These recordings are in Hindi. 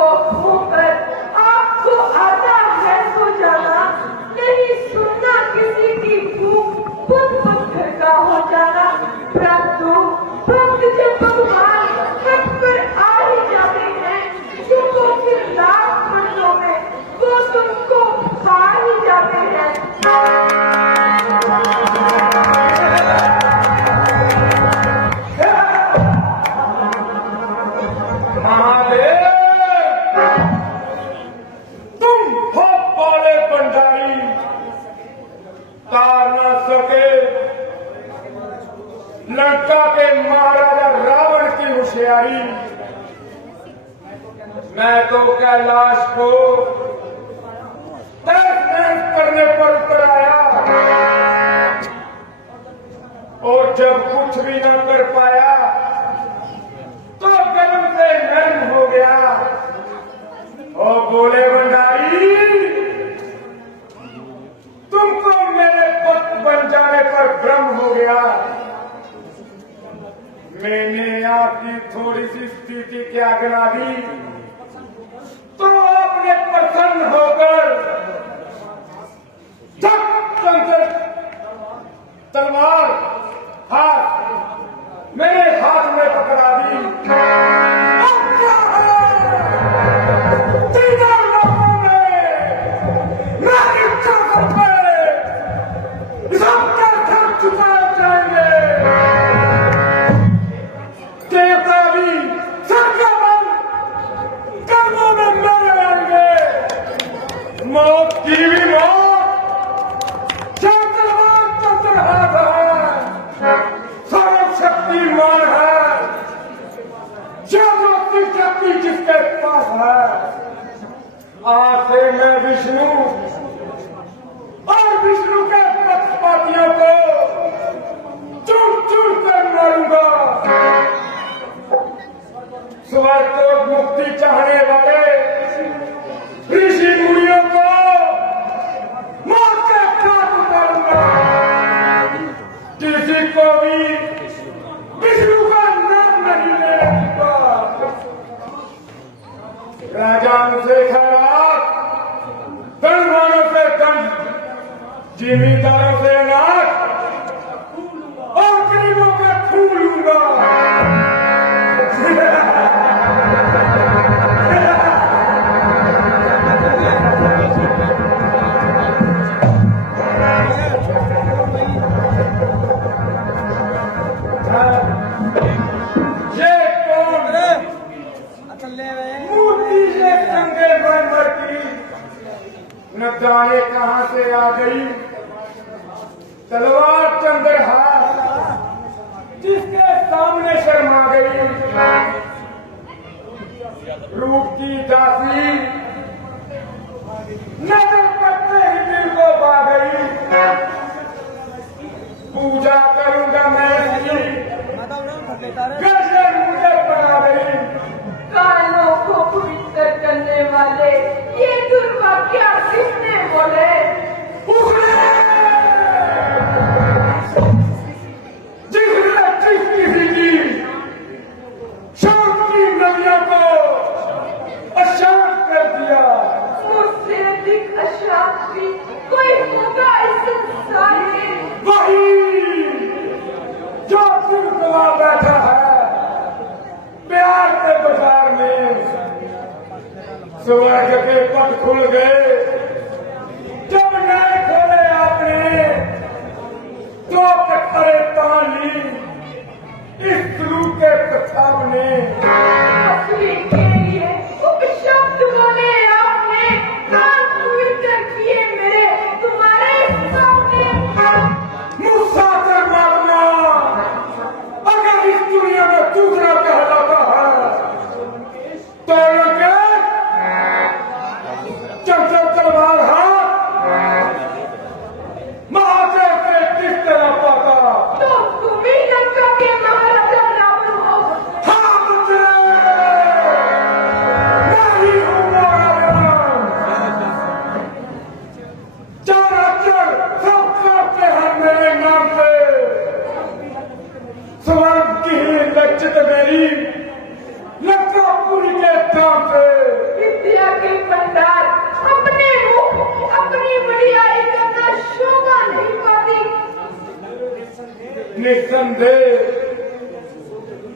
को खोकर आपको आता है सो जाना, नहीं सुनना किसी की भूख खुद पत्थर का हो जाना। परंतु भक्त जब भगवान पथ पर आ ही जाते हैं, तुमको फिर लाख वर्षों में वो तुमको खा ही जाते हैं। लंका के महाराजा रावण की होशियारी, मैं तो कैलाश को तहस-नहस करने पर उतर आया, और जब कुछ भी न कर पाया तो गर्म से नर्म हो गया और बोले भंडारी, तुमको मेरे पुत्र बन जाने पर भ्रम हो गया। मैंने आपकी थोड़ी सी स्थिति क्या गिना दी तो आपने प्रसन्न होकर तलवार हाथ मेरे हाथ में पकड़ा दी। तीनों लोगों ने मेरी ताकत में सबके सर झुकाए जाएंगे। देवता भी सबके मन कर्मों में मर जाएंगे। मौत की भी मौत जो तलवार चंद्र हाथ है, सर्वशक्तिमान है, जो शक्ति जिसके पास है। आज से मैं विष्णु और विष्णु के पक्षपातियों को चूर चूर कर मारूंगा। स्वर्ग और मुक्ति चाहने वाले ऋषि मुनियों को मौत के घाट उतारूंगा। किसी को भी विष्णु का नाम नहीं लेने दूंगा। राजा से खैरात, धनवानों से धन, जिम्मेदारों से अनाज और गरीबों का खून लूंगा। ये कौन मूर्ति से संगे बनकर की न जाने कहां से आ गई। तलवार चंद्रहार जिसके सामने शर्मा गई। रूप की दासी नजर पड़ते ही दिल को पा गई। पूजा करूंगा मैं इसकी, कैसे मुझे बना गई। कानों को पवित्र करने वाले ये दुर्भाग्य किसने बोले। जिसने जिस किसी की शांत की नदियों को अशांत कर दिया, मुझसे अधिक अशांत भी कोई होगा इस संसार में। वही जो चिड़चिड़ा बैठा है प्यार के बाजार में। स्वर्ग के पट खुल गए जब नए खोले आपने, तो कटरे तान ली इस गुरु के प्रताप ने। असली के लिए उपशब्द बोले आपने, कान पवित्र किए मेरे तुम्हारे सामने। मूसा कर मारना अगर इस दुनिया में दूसरा कहलाता है तो चंचल निस्संदेह,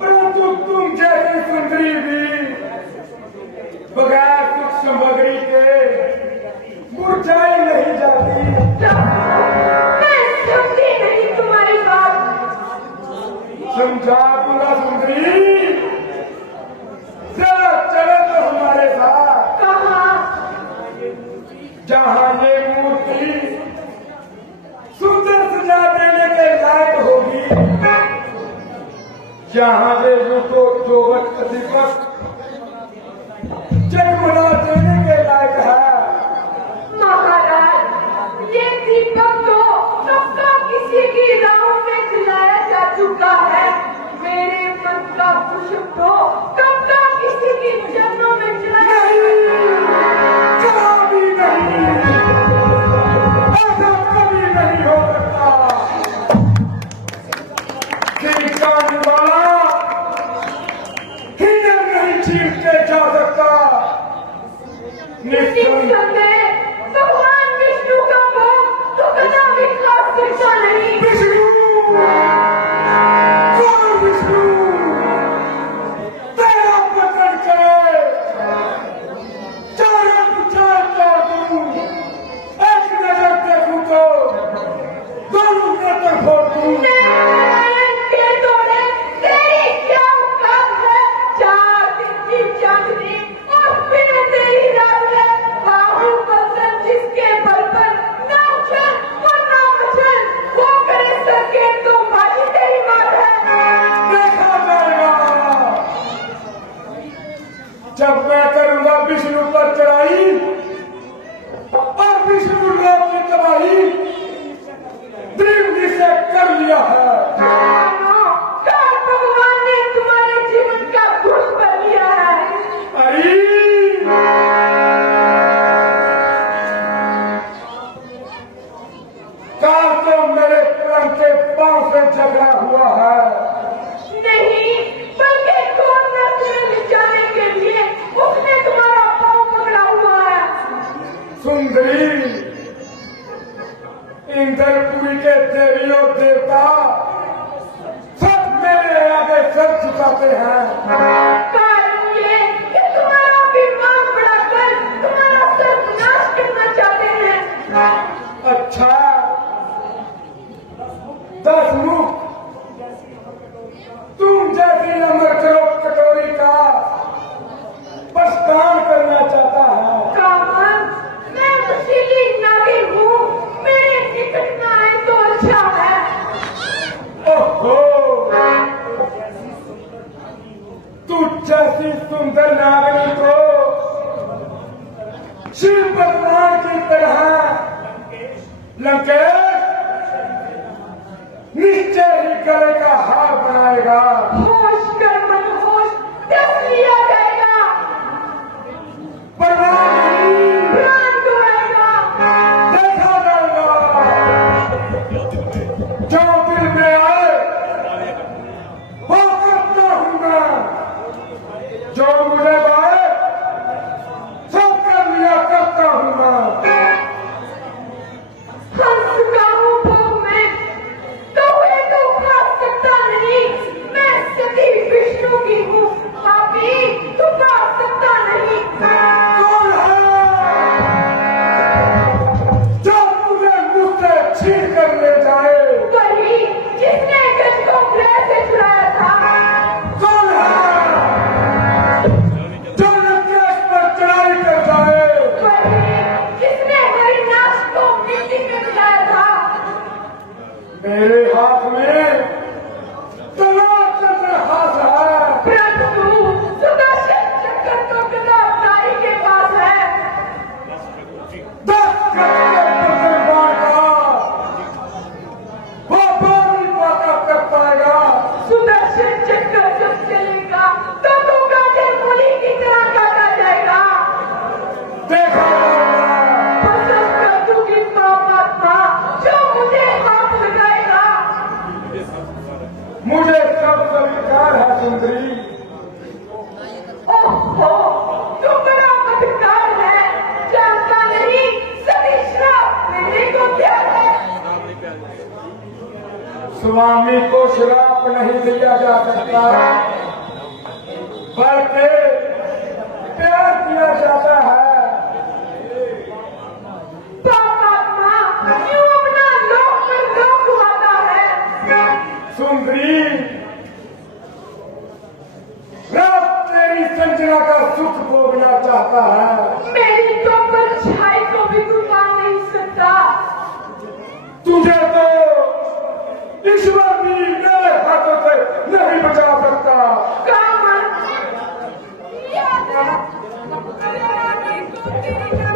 परंतु तुम जैसी सुंदरी भी बगैर कुछ सामग्री के मुरझाई नहीं जाती। मैं समझी नहीं तुम्हारी बात। समझा दूंगा सुंदरी, जरा चलो तो हमारे साथ। कहाँ? जहाँ ये मूर्ति सुंदर सजा देने के लायक होगी, जहाँ वे रुको जोवत अधिपत जगमगा देने के लायक है। महाराज, ये दीपक तो कब का किसी की राहों में जलाया जा चुका है। मेरे मन का खुशब तो कब का किसी की चरणों में जलाया कभी नहीं, ऐसा कभी नहीं हो सकता। खिलकाने वाला हिरण नहीं छीन के जा सकता। निस्संदेह भगवान विष्णु का भोग तो कदा भी खा सकता नहीं। विष्णु, कौन विष्णु? तेरा पकड़ के चारों पुछार तोड़ दूं, एक नजर देखूं तो दोनों नेत्र फोड़ दूं। के तोड़े तेरी क्या औकात है? 4 दिन की चांदनी और फिर तेरी रात है। बाहुबल जिसके बल पर ना उछल और ना मचल, वो करे संकेत तो बाजी तेरी बात है। देखा जाएगा जब मैं करूंगा विष्णु पर चढ़ाई और विष्णु लोक की तबाही। देव से कर लिया है। काल भगवान ने तुम्हारे जीवन का घुस भर लिया है। अरे काल तो मेरे प्राण के पांव से झगड़ा हुआ है। नहीं, बल्कि कौन नजर जाने के लिए उसने तुम्हारा पाँव पकड़ा हुआ है। सुंदरी, इंद्रपुरी के देवी और देवता सब मेरे आगे सर झुकाते हैं। कारण ये कि तुम्हारा अभिमान बढ़ाकर तुम्हारा सर्वनाश करना चाहते हैं। अच्छा, 10 मुख तुम जैसी अमर करो कटोरी का प्रस्थान करना चाहता है। कामन, मैं नशीली नागिन हूँ, मेरे निकट न आए तो अच्छा है। ओहो, तू जैसी सुंदर नागरी को शिव भगवान की तरह लंकेश निश्चय ही गले का हार बनाएगा। होश कर मन होश दस लिया जाएगा। परवाह नहीं, प्राण डुबाएगा। देखा जाएगा। जो दिल में आए वो करता हूँ मैं, जो मुझे भाए सब कर लिया करता हूँ मैं। हंस का हूँ भोग में, कौवे तो खा सकता नहीं। मैं स्वामी को श्राप नहीं दिया जा सकता, बल्कि प्यार किया जाता है। पापात्मा क्यों अपना लोक पर लोक आता है? सुंदरी, रब तेरी संजना का सुख भोगना चाहता है। मेरी तो परछाई को भी तू मान नहीं सकता। तुझे तो ईश्वर भी मेरे हाथों से नहीं बचा सकता। कामन, याद है, मेरे आगे को तेरी